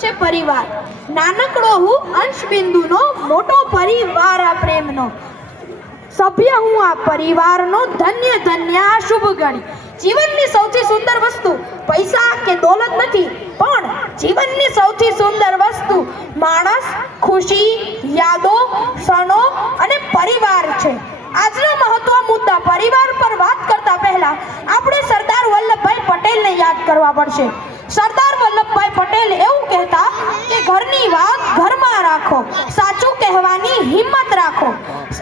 છે પરિવાર. નાનકડો હું અંશ બિંદુનો, મોટો પરિવાર આ પ્રેમનો. સભ્ય હું આ પરિવારનો, ધન્ય ધન્ય આ શુભ ગણી. જીવનની સૌથી સુંદર વસ્તુ પૈસા કે દોલત નથી, પણ જીવનની સૌથી સુંદર વસ્તુ માણસ, ખુશી, યાદો, ક્ષણો અને પરિવાર છે. આજના મહત્વ મુદ્દા પરિવાર પર વાત કરતા પહેલા આપણે સરદાર વલ્લભભાઈ પટેલને યાદ કરવા પડશે. સરદાર વલ્લભભાઈ પટેલ એવું કહેતા કે ઘરની વાત ઘરમાં રાખો, સાચું કહેવાની હિંમત રાખો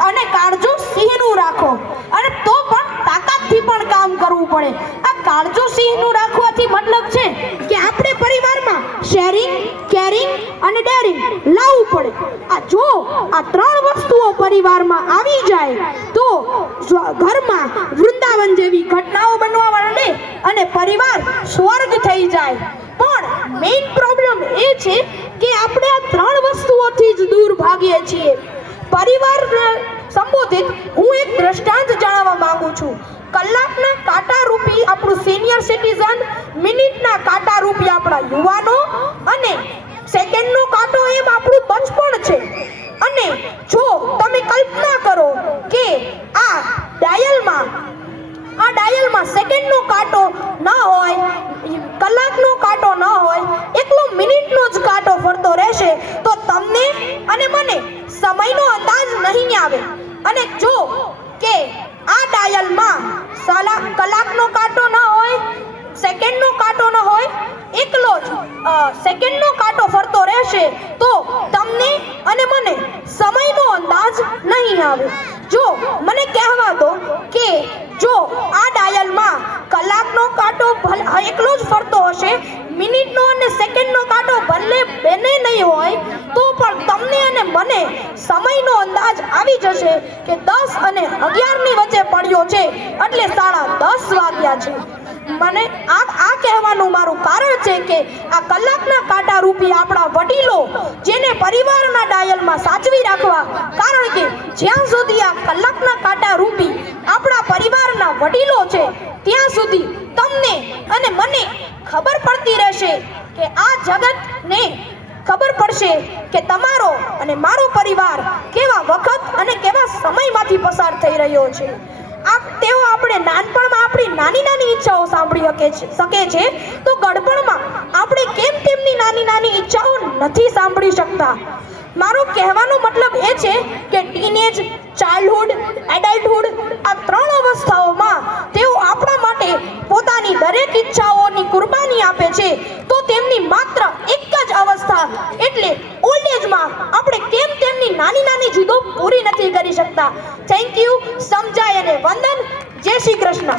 અને કાળજું સિંહનું રાખો, અને તો પણ તાકાતથી પણ કામ કરવું પડે. આ કાળજું સિંહનું રાખવાથી મતલબ છે કે આપણે પરિવારમાં શેરિંગ, કેરિંગ અને ડેરિંગ લાવવું પડે. જો આ ત્રણ વસ્તુઓ પરિવારમાં આવી જાય તો ઘરમાં વૃંદાવન જેવી ઘટનાઓ બનવા માંડે અને પરિવાર સ્વર્ગ થઈ જાય. પણ મેઇન પ્રોબ્લેમ એ છે કે આપણે આ ત્રણ વસ્તુઓથી જ દૂર ભાગીએ છીએ. પરિવાર સંબોધિત હું એક દ્રષ્ટાંત જણાવવા માંગુ છું. કલાકના કાંટા રૂપી આપણું સિનિયર સિટીઝન, મિનિટના કાંટા રૂપી આપણા યુવાનો અને સેકન્ડનો કાંટો એમ આપણું બચપણ છે. અને જો તમે કલ્પના કરો કે આ ડાયલમાં સેકન્ડનો કાંટો ન હોય, કલાકનો કાંટો ન હોય, એકલો મિનિટનો જ કાંટો ફરતો રહેશે તો તમને અને મને સમયનો અંદાજ નહીં આવે. અને જો કે આ ડાયલમાં કલાકનો કાંટો ન હોય, સેકન્ડનો કાંટો ન હોય, એકલો જ સેકન્ડનો કાંટો ફરતો રહેશે તો તમને અને મને સમયનો અંદાજ નહીં આવે. જો મને કહેવા દો કે જો આ ડાયલમાં કલાકનો કાંટો એકલો જ ફરતો હશે, મિનિટનો અને સેકન્ડનો કાંટો બંને નહીં હોય, તો પણ તમને અને મને સમયનો અંદાજ આવી જશે કે 10 અને 11ની વચ્ચે પડ્યો છે એટલે 10:30 વાગ્યા છે. મને આ કહેવાનું મારું કારણ છે કે આ કલાકના કાંટા રૂપી આપણા વડીલો જેને પરિવારના ડાયલમાં સાચવી રાખવા, કારણ કે જ્યાં સુધી આ કલાકના કાંટા રૂપી આપણા પરિવારના વડીલો છે ત્યાં સુધી તમને અને મને ખબર પડતી રહેશે કે આ જગતને ખબર પડશે કે તમારો અને મારો પરિવાર કેવા વખત અને કેવા સમયમાંથી પસાર થઈ રહ્યો છે. તેઓ આપણે નાનપણમાં આપણી નાની નાની ઈચ્છાઓ સાંભળી શકે છે, તો ગડપણમાં આપણે કેમ તેમની નાની નાની ઈચ્છાઓ નથી સાંભળી શકતા. મારો કહેવાનો મતલબ એ છે કે ટીનેજ, ચાઇલ્ડહુડ, એડલ્ટહુડ આ ત્રણ અવસ્થાઓમાં તેઓ આપણા માટે પોતાની દરેક ઈચ્છાઓની કુરબાની આપે છે, તો તેમની માત્ર એક જ અવસ્થા એટલે ઓલ્ડ એજમાં આપણે કેમ તેમની નાની નાની જીદો પૂરી નથી કરી શકતા. Thank you. સમજાય અને વંદન. જય શ્રી કૃષ્ણ.